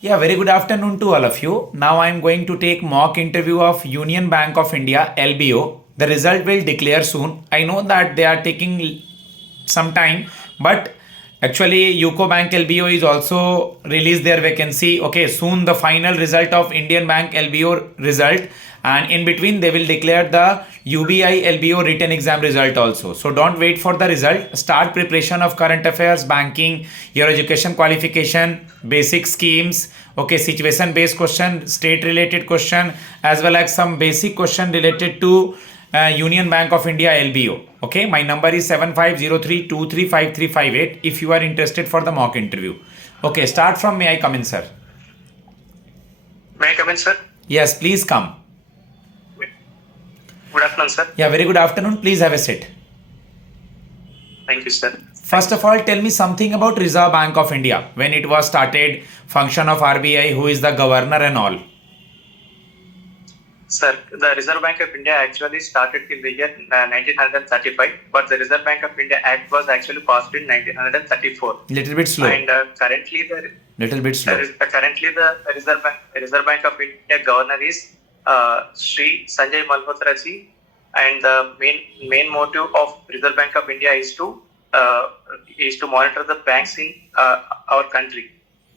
Yeah, very good afternoon to all of you. Now I'm going to take mock interview of Union Bank of India LBO. The result will declare soon. I know that they are taking some time, but actually UCO Bank LBO is also released their vacancy. Okay, soon the final result of Indian Bank LBO result, and in between they will declare the UBI LBO written exam result also. So don't wait for the result. Start preparation of current affairs, banking, your education qualification, basic schemes, okay, situation based question, state related question, as well as some basic question related to Union Bank of India LBO. Okay, my number is 7503235358 if you are interested for the mock interview. Okay, start from may I come in, sir? May I come in, sir? Yes, please come. Good afternoon, sir. Yeah, very good afternoon. Please have a seat. Thank you, sir. First of all, tell me something about Reserve Bank of India. When it was started, function of RBI, who is the governor and all. Sir, the Reserve Bank of India actually started in the year 1935, but the Reserve Bank of India Act was actually passed in 1934. Little bit slow. And currently the Little bit slow. currently the Reserve Bank of India governor is Sri Sanjay Malhotra ji, and the main motive of Reserve Bank of India is to monitor the banks in our country,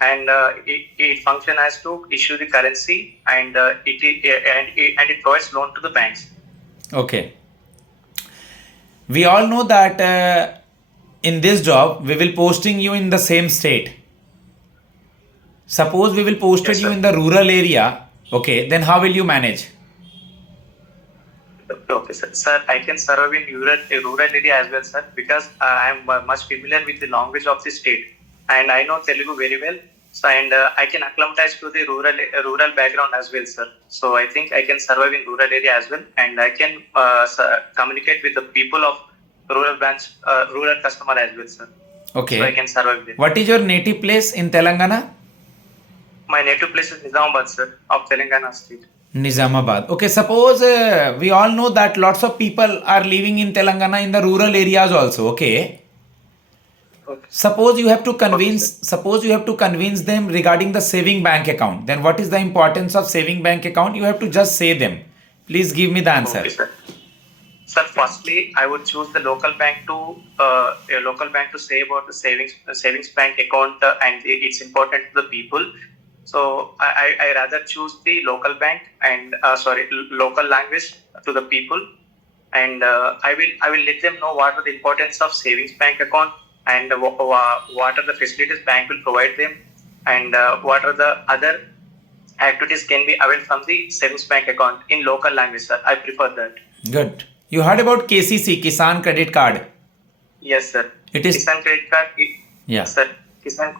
and it functions as to issue the currency, and it provides loan to the banks. Okay. We all know that in this job we will posting you in the same state. Suppose we will posted Yes, you sir. in the rural area. Okay, then how will you manage? Okay, sir. Sir, I can serve in rural area as well, sir, because I am much familiar with the language of the state, and I know Telugu very well. So, and I can acclimatize to the rural background as well, sir. So I think I can survive in rural area as well, and I can communicate with the people of rural customer as well, sir. Okay. So I can survive there. What is your native place in Telangana? My native place is Nizamabad, sir, of Telangana state. Nizamabad. Okay, suppose we all know that lots of people are living in Telangana in the rural areas also. Okay. Okay. Suppose you have to convince them regarding the saving bank account. Then what is the importance of saving bank account? You have to just say them. Please give me the answer. Okay, sir. Sir, firstly, I would choose the local bank to say about the savings bank account, and it's important to the people. So I rather choose the local bank and local language to the people, and I will let them know what are the importance of savings bank account, and what are the facilities bank will provide them, and what are the other activities can be available from the savings bank account in local language, sir. I prefer that. Good. You heard about KCC, Kisan Credit Card? Yes, sir. It is. Kisan Credit Card. Yeah. Sir, Kisan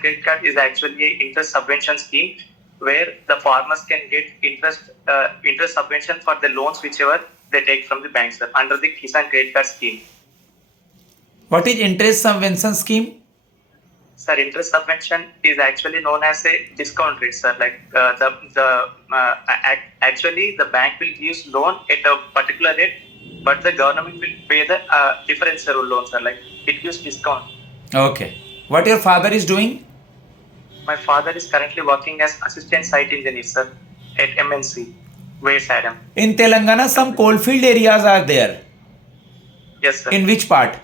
Credit Card is actually an interest subvention scheme where the farmers can get interest subvention for the loans whichever they take from the bank, sir, under the Kisan Credit Card scheme. What is interest subvention scheme? Sir, interest subvention is actually known as a discount rate, sir. Like actually the bank will give loan at a particular rate, but the government will pay the differential loan, sir. Like it gives discount. Okay. What your father is doing? My father is currently working as assistant site engineer, sir, at MNC, West Adam. In Telangana, some coalfield areas are there. Yes, sir. In which part?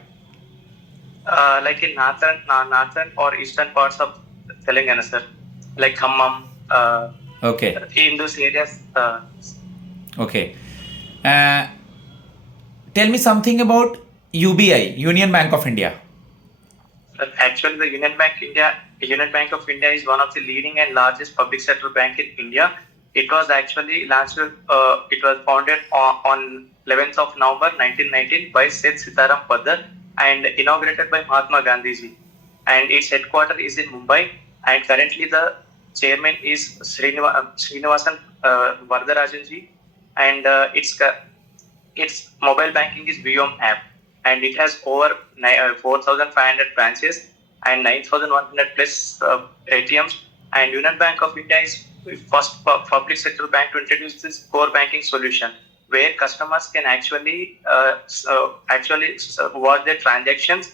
Like in northern or eastern parts of Telangana, sir, like Khammam. Okay. In those areas. Okay. Tell me something about UBI, Union Bank of India. Actually, the Union Bank of India is one of the leading and largest public sector bank in India. It was actually launched. It was founded on 11th of November 1919 by Seth Sitaram Paddar and inaugurated by Mahatma Gandhi ji. And its headquarters is in Mumbai. And currently, the chairman is Srinivasan Varadarajan ji. And its mobile banking is Viom app. And it has over 4,500 branches and 9,100 plus ATMs. And Union Bank of India is the first public sector bank to introduce this core banking solution, where customers can actually watch their transactions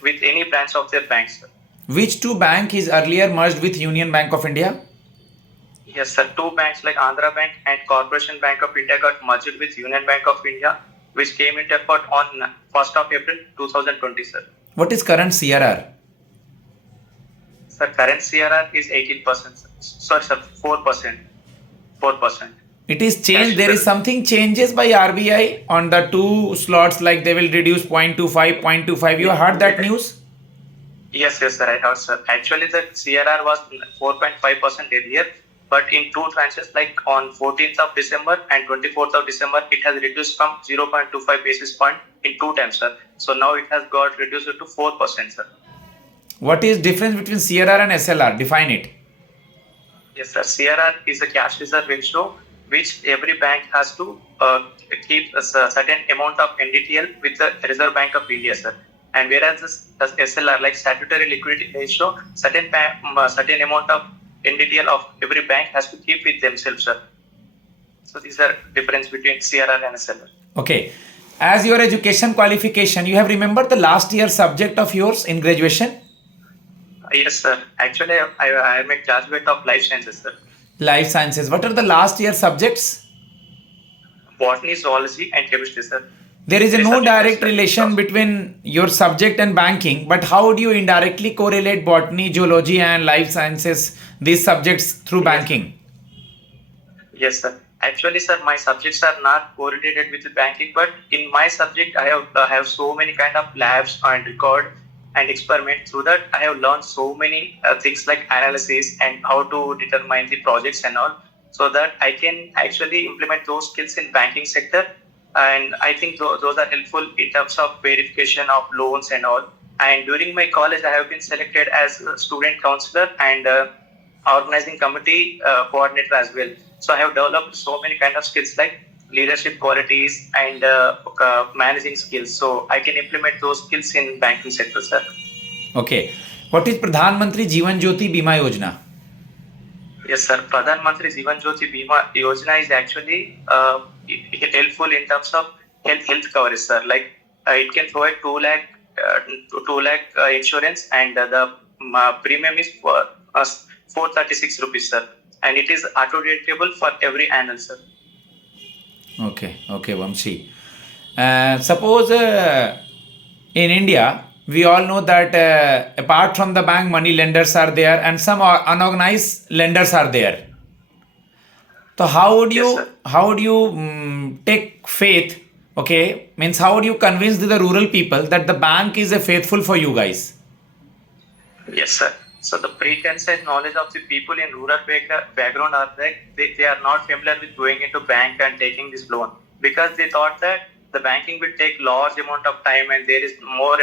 with any branch of their banks. Which two bank is earlier merged with Union Bank of India? Yes, sir. Two banks like Andhra Bank and Corporation Bank of India got merged with Union Bank of India, which came into effect on 1st of April 2020, sir. What is current CRR? Sir, current CRR is 18%. Sir. Sorry, sir, 4%. 4%. It is changed. There is something changes by RBI on the two slots, like they will reduce 0.25, 0.25. You heard that news? Yes, sir, I have, sir. Actually, the CRR was 4.5% earlier, but in two tranches, like on 14th of December and 24th of December, it has reduced from 0.25 basis point in two times, sir. So now it has got reduced to 4%, sir. What is difference between CRR and SLR? Define it. Yes, sir. CRR is a cash reserve ratio which every bank has to keep a certain amount of NDTL with the Reserve Bank of India, sir. And whereas this SLR, like statutory liquidity ratio, certain amount of NDTL of every bank has to keep with themselves, sir. So these are difference between CRR and SLR. Okay. As your education qualification, you have remembered the last year subject of yours in graduation? Yes, sir. Actually, I am a graduate of life sciences, sir. Life sciences. What are the last year subjects? Botany, zoology, and chemistry, sir. There is Three no subjects direct are relation between your subject and banking, but how do you indirectly correlate botany, zoology, and life sciences, these subjects, through banking? Yes, sir. Actually, sir, my subjects are not correlated with the banking, but in my subject, I have so many kind of labs and record and experiment. Through that, I have learned so many things like analysis and how to determine the projects and all, so that I can actually implement those skills in banking sector. And I think those are helpful in terms of verification of loans and all. And during my college, I have been selected as a student counselor and organizing committee coordinator as well. So I have developed so many kind of skills like leadership qualities and managing skills. So I can implement those skills in banking sector, sir. Okay. What is Pradhan Mantri Jeevan Jyoti Bima Yojana? Yes, sir. Pradhan Mantri Jeevan Jyoti Bima Yojana is actually it helpful in terms of health coverage, sir. Like it can provide 2 lakh insurance, and the premium is for 436 rupees, sir. And it is auto deductible for every annual, sir. Okay, Vamshi. Suppose in India, we all know that apart from the bank, money lenders are there and some unorganized lenders are there. So how would you take faith? Okay, means how would you convince the rural people that the bank is a faithful for you guys? Yes, sir. So the preconceived knowledge of the people in rural background are that they are not familiar with going into bank and taking this loan, because they thought that the banking will take large amount of time and there is more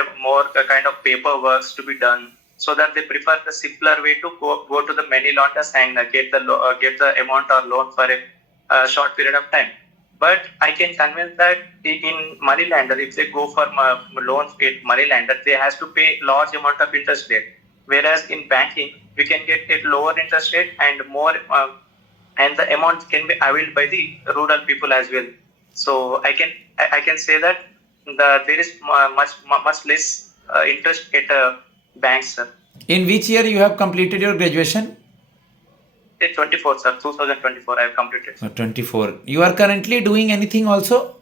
kind of paperwork to be done. So that they prefer the simpler way to go to the money lenders and get the amount or loan for a short period of time. But I can convince that in money lender, if they go for loans with money lender, they has to pay large amount of interest rate. Whereas in banking, we can get a lower interest rate and more, and the amount can be availed by the rural people as well. So I can say that there is much less interest at banks, sir. In which year you have completed your graduation? 24, sir. 2024, I have completed. 24. You are currently doing anything also?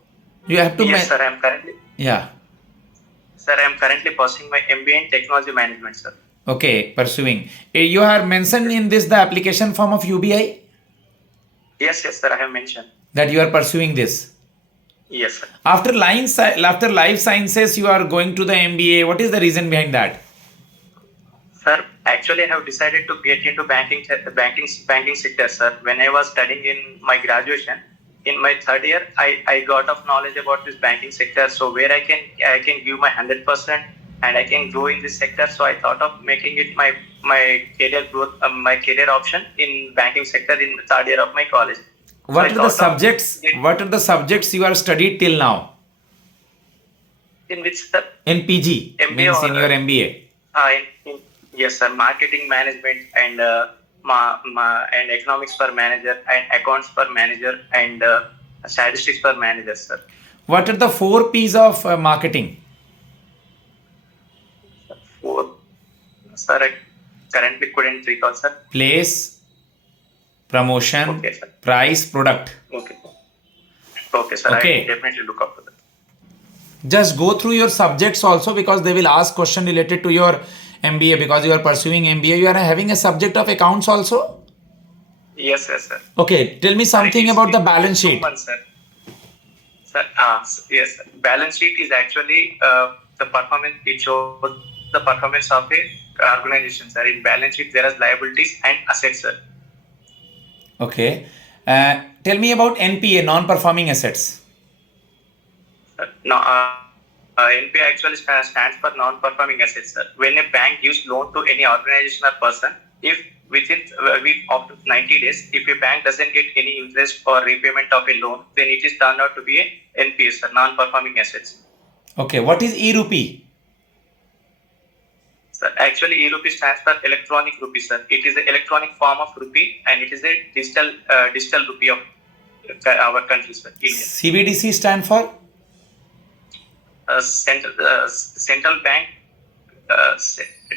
You have to. Yes, sir. I am currently. Yeah. Sir, I am currently pursuing my MBA in technology management, sir. Okay, pursuing. You have mentioned in this the application form of UBI? Yes, sir. I have mentioned that you are pursuing this. Yes, sir. After life sciences, you are going to the MBA. What is the reason behind that? Sir, actually, I have decided to get into banking sector, sir. When I was studying in my graduation, in my third year, I got of knowledge about this banking sector. So where I can give my 100% and I can grow in this sector. So I thought of making it my career growth, my career option in banking sector in the third year of my college. What are the subjects? What are the subjects you are studied till now? In which, sir? In PG, MBA means in your MBA. Yes, sir. Marketing management and and economics for manager and accounts for manager and statistics for manager, sir. What are the 4 P's of marketing? Sir, I currently couldn't recall, sir. Place, promotion, Okay, sir. price, product. Okay. Okay, sir. Okay. I will definitely look up for that. Just go through your subjects also, because they will ask question related to your MBA, because you are pursuing MBA. You are having a subject of accounts also. Yes, yes, sir. Okay, tell me something Sir, about the it is balance 2 sheet. months, sir. Sir, yes, sir. Balance sheet is actually the performance. It shows the performance of a organization, sir. In balance sheet, there is liabilities and assets, sir. Okay, tell me about NPA, non-performing assets. No, NPA actually stands for non-performing assets, sir. When a bank gives loan to any organization or person, if within after 90 days, if a bank doesn't get any interest or repayment of a loan, then it is turned out to be a NPA, sir, non-performing assets. Okay, what is e-rupee? Sir, actually, e-rupee stands for electronic rupee, sir. It is an electronic form of rupee, and it is a digital rupee of our country, sir, India. CBDC stand for? Central bank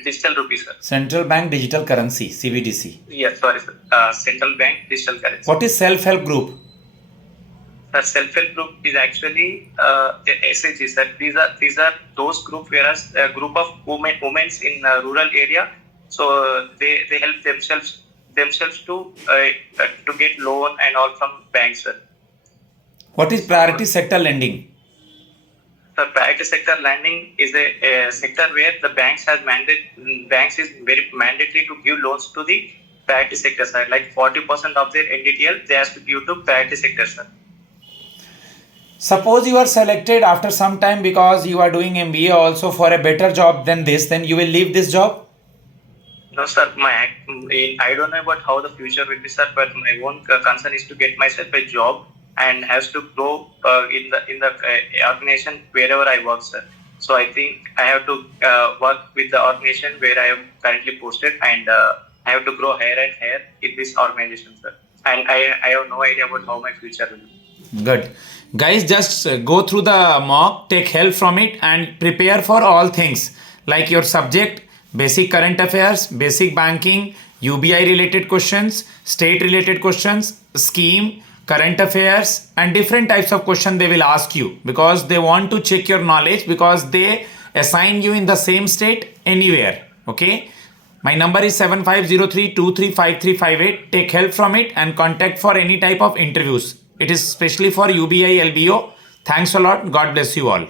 digital rupee, sir. Central Bank Digital Currency, CBDC. Yes, sorry, sir. Central bank digital currency. What is self-help group? The self-help group is actually SHG, sir. These are those group, whereas a group of women in rural area, so they help themselves to get loan and all from banks, sir. What is priority sector lending? The private sector lending is a sector where the banks is very mandatory to give loans to the priority sector, sir. Like 40% of their NDTL they have to give to priority sector, sir. Suppose you are selected after some time because you are doing MBA also for a better job than this, then you will leave this job? No, sir. I don't know about how the future will be, sir. But my own concern is to get myself a job and has to grow in the organization wherever I work, sir. So I think I have to work with the organization where I am currently posted, and I have to grow higher and higher in this organization, sir. And I have no idea about how my future will be. Good. Guys, just go through the mock, take help from it, and prepare for all things like your subject, basic current affairs, basic banking, UBI related questions, state related questions, scheme, current affairs, and different types of questions they will ask you, because they want to check your knowledge, because they assign you in the same state anywhere. Okay. My number is 7503235358. Take help from it and contact for any type of interviews. It is specially for UBI LBO. Thanks a lot. God bless you all.